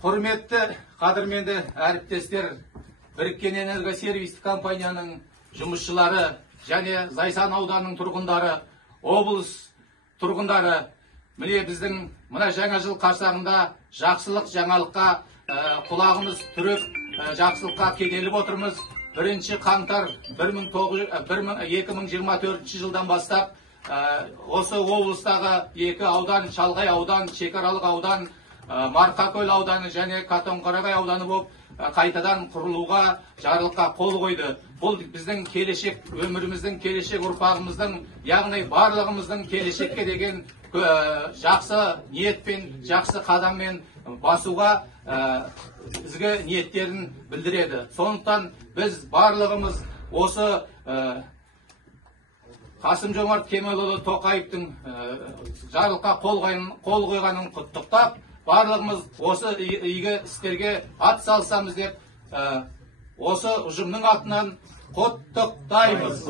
Құрметті, қадірменді әріптестер, Біріккен энергосервистік компанияның жұмысшылары және Зайсан ауданының тұрғындары, облыс тұрғындары, міне біздің мына жаңа жыл қарсаңында жақсылық жаңалыққа құлағымыз түріп, жақсылыққа кенеліп отырмыз. 1 қаңтар 2024 жылдан бастап осы облыстағы 2 аудан, Шалғай аудан, шекаралық аудан, Марқакөл ауданы және Қатонқарағай ауданы болып қайтадан құрылуға жарлыққа қол қойды. Бұл біздің келешек, өміріміздің, келешек ұрпағымыздың, яғни барлығымыздың келешекке деген жақсы ниетпен, жақсы қадаммен басуға ізгі ниеттерін білдіреді. Сондықтан біз барлығымыз осы Қасым-Жомарт Кемелұлы Тоқаевтың жарлыққа қол қойғанын құттықтап, барлығымыз осы игі істерге ат салсамыз деп, осы ұжымның атынан құттықтаймыз.